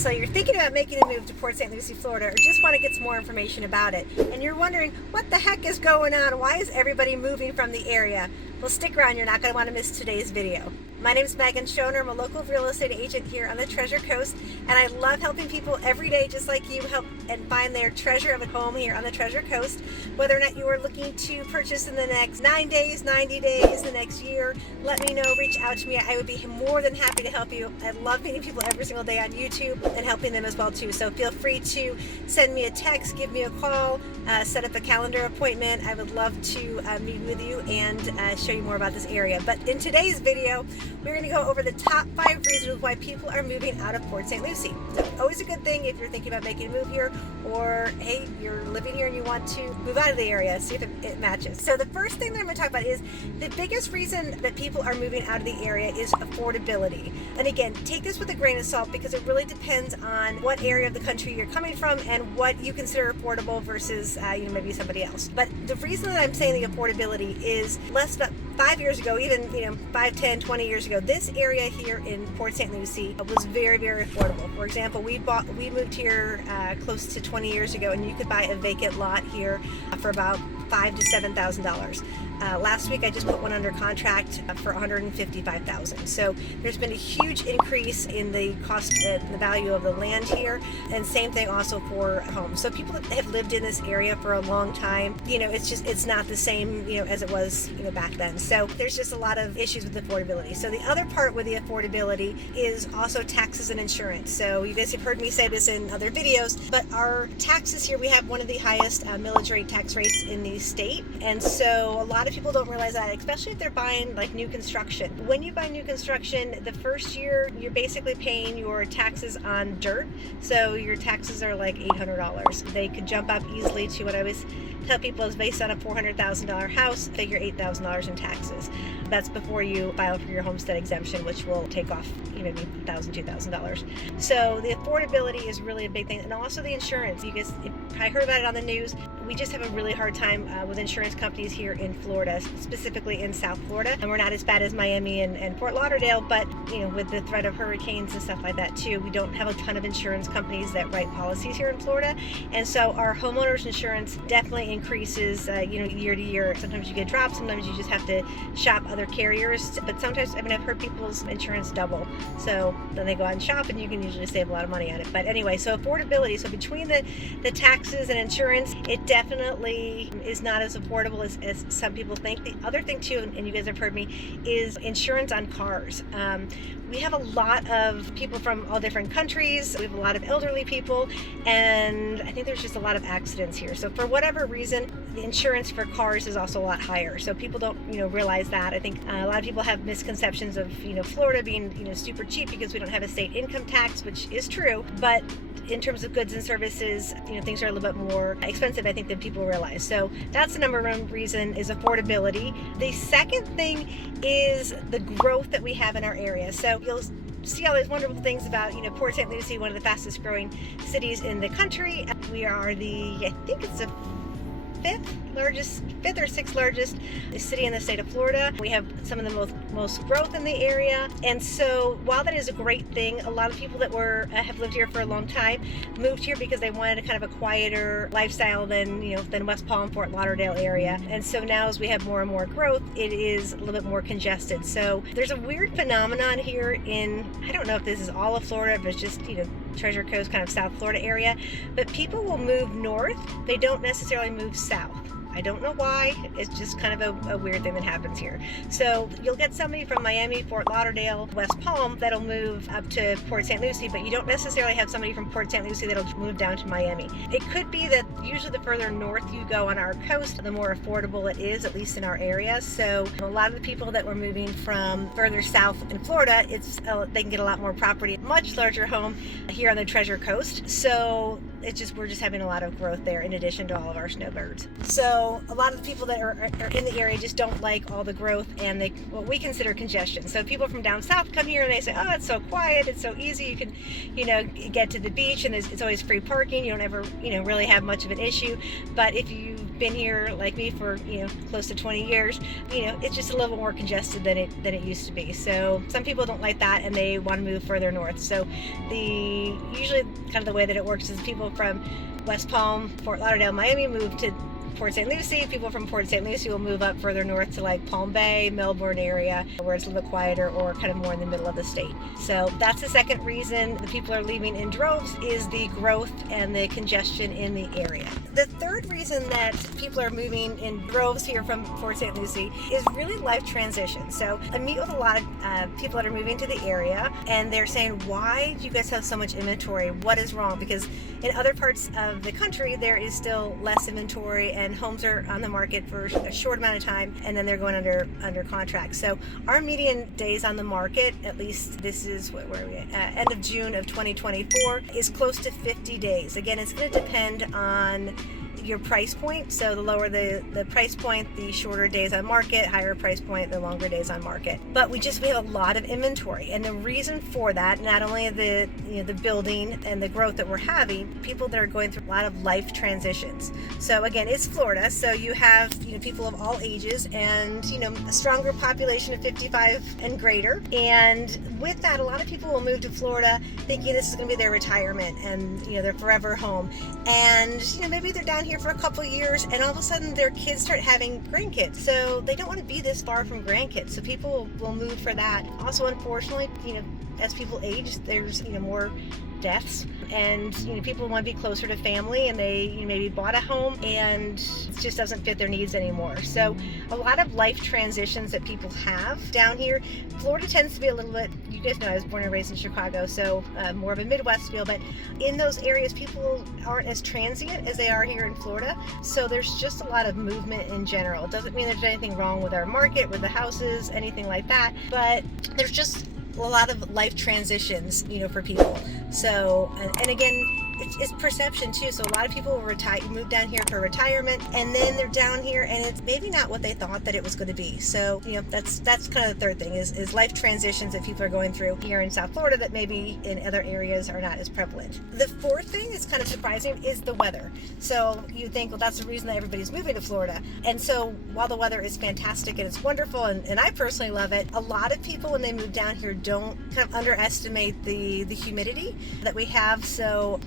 So you're thinking about making a move to Port St. Lucie, Florida, or just want to get some more information about it, and you're wondering what the heck is going on? Why is everybody moving from the area? Well, stick around, you're not going to want to miss today's video. My name is Megan Schoner. I'm a local real estate agent here on the Treasure Coast, and I love helping people every day, just like you, help and find their treasure of a home here on the Treasure Coast. Whether or not you are looking to purchase in the next 9 days, 90 days, the next year, let me know, reach out to me. I would be more than happy to help you. I love meeting people every single day on YouTube and helping them as well too. So feel free to send me a text, give me a call, set up a calendar appointment. I would love to meet with you and show you more about this area. But in today's video, we're going to go over the top 5 reasons why people are moving out of Port St. Lucie. So always a good thing if you're thinking about making a move here, or hey, you're living here and you want to move out of the area, see if it matches. So the first thing that I'm going to talk about is the biggest reason that people are moving out of the area is affordability. And again, take this with a grain of salt because it really depends on what area of the country you're coming from and what you consider affordable versus maybe somebody else. But the reason that I'm saying the affordability is less about 5 years ago, even 5, 10, 20 years ago, this area here in Port St. Lucie was very, very affordable. For example, we moved here close to 20 years ago, and you could buy a vacant lot here for about $5,000 to $7,000. Last week I just put one under contract for $155,000. So there's been a huge increase in the cost and the value of the land here, and same thing also for homes. So people that have lived in this area for a long time, it's not the same as it was back then. So there's just a lot of issues with affordability. So the other part with the affordability is also taxes and insurance. So you guys have heard me say this in other videos, but our taxes here, we have one of the highest millage rate tax rates in the state, and so a lot of people don't realize that, especially if they're buying like new construction. When you buy new construction, the first year you're basically paying your taxes on dirt, so your taxes are like $800. They could jump up easily to what I always tell people is based on a $400,000 house, figure $8,000 in taxes. That's before you file for your homestead exemption, which will take off maybe $1,000, $2,000. So the affordability is really a big thing, and also the insurance. You guys probably heard about it on the news. We just have a really hard time with insurance companies here in Florida, specifically in South Florida, and we're not as bad as Miami and Fort Lauderdale, but with the threat of hurricanes and stuff like that too, we don't have a ton of insurance companies that write policies here in Florida, and so our homeowners insurance definitely increases year to year. Sometimes you get dropped, sometimes you just have to shop other carriers, but sometimes I've heard people's insurance double, so then they go out and shop and you can usually save a lot of money on it. But anyway, so affordability, so between the taxes and insurance, it definitely is not as affordable as some people think. The other thing too, and you guys have heard me, is insurance on cars. We have a lot of people from all different countries. We have a lot of elderly people, and I think there's just a lot of accidents here. So for whatever reason, the insurance for cars is also a lot higher. So people don't, realize that. I think a lot of people have misconceptions of, Florida being, super cheap because we don't have a state income tax, which is true. But in terms of goods and services, things are a little bit more expensive, I think, than people realize. So that's the number one reason, is affordability. The second thing is the growth that we have in our area. So you'll see all these wonderful things about, Port St. Lucie, one of the fastest growing cities in the country. We are I think it's the fifth or sixth largest city in the state of Florida. We have some of the most growth in the area, and so while that is a great thing, a lot of people that have lived here for a long time moved here because they wanted a kind of a quieter lifestyle than West Palm, Fort Lauderdale area. And so now as we have more and more growth, it is a little bit more congested. So there's a weird phenomenon here I don't know if this is all of Florida, but it's just Treasure Coast, kind of South Florida area, but people will move north. They don't necessarily move south. I don't know why. It's just kind of a weird thing that happens here. So you'll get somebody from Miami, Fort Lauderdale, West Palm that'll move up to Port St. Lucie, but you don't necessarily have somebody from Port St. Lucie that'll move down to Miami. It could be that usually the further north you go on our coast, the more affordable it is, at least in our area. So a lot of the people that were moving from further south in Florida, they can get a lot more property, much larger home here on the Treasure Coast. So we're just having a lot of growth there in addition to all of our snowbirds. So a lot of the people that are in the area just don't like all the growth and what we consider congestion. So people from down south come here and they say, oh, it's so quiet, it's so easy, you can get to the beach and it's always free parking, you don't ever really have much of an issue. But if you been here like me for close to 20 years, it's just a little more congested than it used to be. So some people don't like that and they want to move further north. So usually kind of the way that it works is people from West Palm, Fort Lauderdale, Miami move to Port St. Lucie. People from Port St. Lucie will move up further north to like Palm Bay, Melbourne area, where it's a little bit quieter or kind of more in the middle of the state. So that's the second reason the people are leaving in droves, is the growth and the congestion in the area. The third reason that people are moving in droves here from Port St. Lucie is really life transition. So I meet with a lot of people that are moving to the area, and they're saying, why do you guys have so much inventory? What is wrong? Because in other parts of the country, there is still less inventory and homes are on the market for a short amount of time, and then they're going under contract. So our median days on the market, at least this is where are we at? End of June of 2024, is close to 50 days. Again, it's going to depend on your price point. So the lower the price point, the shorter days on market. Higher price point, the longer days on market. But we have a lot of inventory, and the reason for that, not only the building and the growth that we're having, people that are going through a lot of life transitions. So again, it's Florida, so you have people of all ages and a stronger population of 55 and greater. And with that, a lot of people will move to Florida thinking this is going to be their retirement and their forever home. And maybe they're down here for a couple years, and all of a sudden their kids start having grandkids, so they don't want to be this far from grandkids, so people will move for that. Also, unfortunately, as people age, there's more deaths, and people want to be closer to family, and they maybe bought a home and it just doesn't fit their needs anymore. So a lot of life transitions that people have down here. Florida tends to be a little bit, you guys know I was born and raised in Chicago, so more of a Midwest feel, but in those areas people aren't as transient as they are here in Florida, so there's just a lot of movement in general. It doesn't mean there's anything wrong with our market, with the houses, anything like that, but there's just a lot of life transitions, for people. So, and again, it's perception too. So a lot of people will move down here for retirement, and then they're down here and it's maybe not what they thought that it was going to be. So that's kind of the third thing is life transitions that people are going through here in South Florida that maybe in other areas are not as prevalent. The fourth thing is kind of surprising is the weather. So you think, well, that's the reason that everybody's moving to Florida. And so while the weather is fantastic and it's wonderful, and I personally love it, a lot of people when they move down here don't kind of underestimate the humidity that we have. So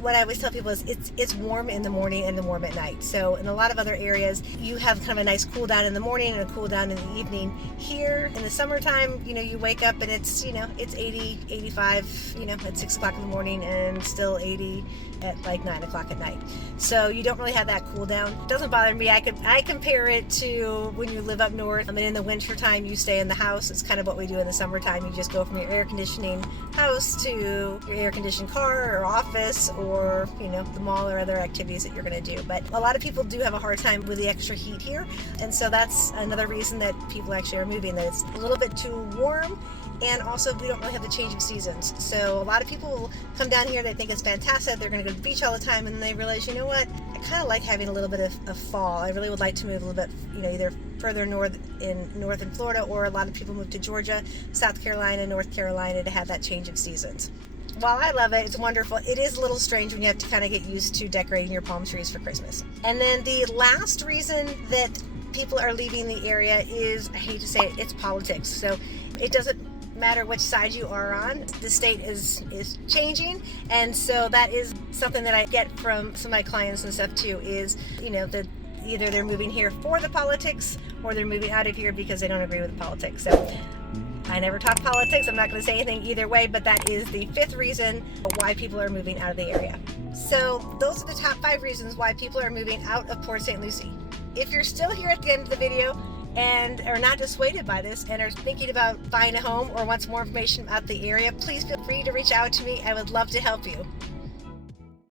what I always tell people is it's warm in the morning and warm at night. So in a lot of other areas, you have kind of a nice cool down in the morning and a cool down in the evening. Here in the summertime, you wake up and it's 80, 85, at 6 o'clock in the morning, and still 80 at like 9 o'clock at night. So you don't really have that cool down. It doesn't bother me. I compare it to when you live up north. I mean, in the winter time, you stay in the house. It's kind of what we do in the summertime. You just go from your air conditioning house to your air conditioned car or office, or the mall or other activities that you're going to do. But a lot of people do have a hard time with the extra heat here, and so that's another reason that people actually are moving, that it's a little bit too warm, and also we don't really have the change of seasons. So a lot of people will come down here, they think it's fantastic, they're going to go to the beach all the time, and then they realize, what, I kind of like having a little bit of fall. I really would like to move a little bit, either further north in Florida, or a lot of people move to Georgia, South Carolina, North Carolina to have that change of seasons. While I love it, it's wonderful, it is a little strange when you have to kind of get used to decorating your palm trees for Christmas. And then the last reason that people are leaving the area is, I hate to say it, it's politics. So it doesn't matter which side you are on, the state is changing, and so that is something that I get from some of my clients and stuff too, is that either they're moving here for the politics, or they're moving out of here because they don't agree with the politics. So I never talk politics, I'm not going to say anything either way, but that is the fifth reason why people are moving out of the area. So those are the top 5 reasons why people are moving out of Port St. Lucie. If you're still here at the end of the video and are not dissuaded by this and are thinking about buying a home or want some more information about the area, please feel free to reach out to me. I would love to help you.